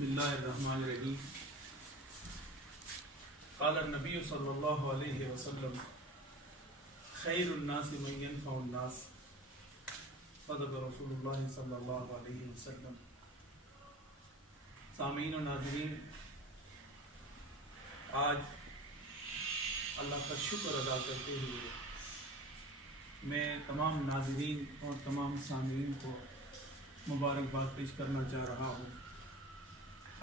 بسم اللہ الرحمن الرحیم. قال النبی صلی اللہ علیہ وسلم خیر الناس من ينفع الناس. صدق رسول اللہ صلی اللہ علیہ وسلم. سامعین و ناظرین، آج اللہ کا شکر ادا کرتے ہوئے میں تمام ناظرین اور تمام سامعین کو مبارکباد پیش کرنا چاہ رہا ہوں.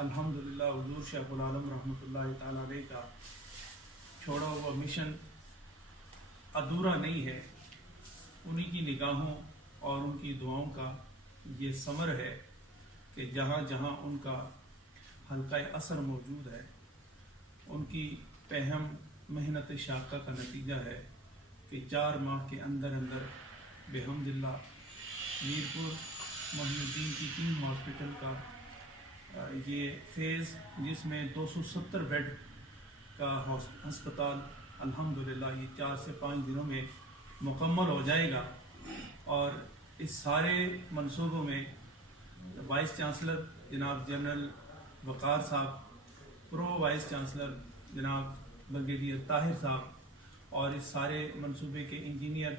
الحمدللہ حضور شیخ العالم رحمۃ اللہ تعالیٰ علیہ کا چھوڑا ہوا مشن ادھورا نہیں ہے. انہی کی نگاہوں اور ان کی دعاؤں کا یہ ثمر ہے کہ جہاں جہاں ان کا حلقہ اثر موجود ہے، ان کی پہم محنت شاقہ کا نتیجہ ہے کہ 4 ماہ کے اندر بحمدللہ میرپور محی الدین کی ٹیم ہاسپٹل کا یہ فیز، جس میں 270 بیڈ کا ہسپتال الحمدللہ یہ 4 سے 5 دنوں میں مکمل ہو جائے گا. اور اس سارے منصوبوں میں وائس چانسلر جناب جنرل وقار صاحب، پرو وائس چانسلر جناب بریگیڈیئر طاہر صاحب، اور اس سارے منصوبے کے انجینئر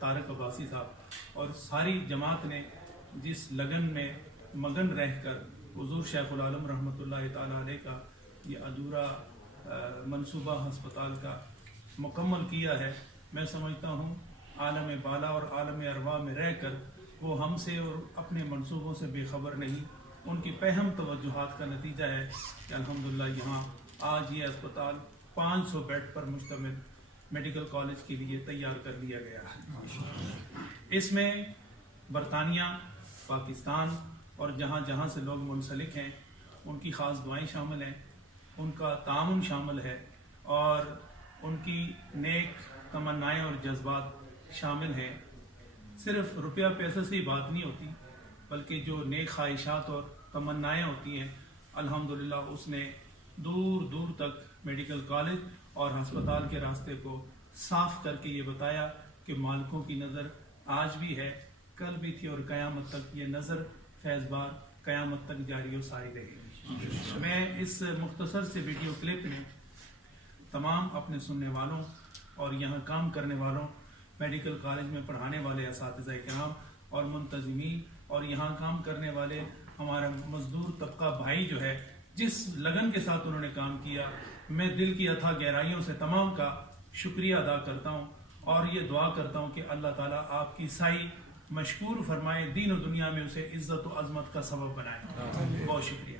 طارق عباسی صاحب اور ساری جماعت نے جس لگن میں مگن رہ کر حضور شیخ العالم رحمۃ اللہ تعالیٰ علیہ کا یہ ادھورا منصوبہ ہسپتال کا مکمل کیا ہے، میں سمجھتا ہوں عالم بالا اور عالم ارواح میں رہ کر وہ ہم سے اور اپنے منصوبوں سے بے خبر نہیں. ان کی پہم توجہات کا نتیجہ ہے کہ الحمدللہ یہاں آج یہ اسپتال 500 بیڈ پر مشتمل میڈیکل کالج کے لیے تیار کر لیا گیا ہے. اس میں برطانیہ، پاکستان اور جہاں جہاں سے لوگ منسلک ہیں ان کی خاص دعائیں شامل ہیں، ان کا تعاون شامل ہے، اور ان کی نیک تمنائیں اور جذبات شامل ہیں. صرف روپیہ پیسے سے ہی بات نہیں ہوتی، بلکہ جو نیک خواہشات اور تمنائیں ہوتی ہیں الحمدللہ اس نے دور دور تک میڈیکل کالج اور ہسپتال کے راستے کو صاف کر کے یہ بتایا کہ مالکوں کی نظر آج بھی ہے، کل بھی تھی، اور قیامت تک یہ نظر فیض بار قیامت تک جاری و ساری رہے گی. میں اس مختصر سے ویڈیو کلپ میں تمام اپنے سننے والوں اور یہاں کام کرنے والوں، میڈیکل کالج میں پڑھانے والے اساتذہ کرام اور منتظمین اور یہاں کام کرنے والے ہمارا مزدور طبقہ بھائی جو ہے، جس لگن کے ساتھ انہوں نے کام کیا، میں دل کی اتھا گہرائیوں سے تمام کا شکریہ ادا کرتا ہوں اور یہ دعا کرتا ہوں کہ اللہ تعالیٰ آپ کی سائی مشکور فرمائے، دین و دنیا میں اسے عزت و عظمت کا سبب بنائے. بہت شکریہ.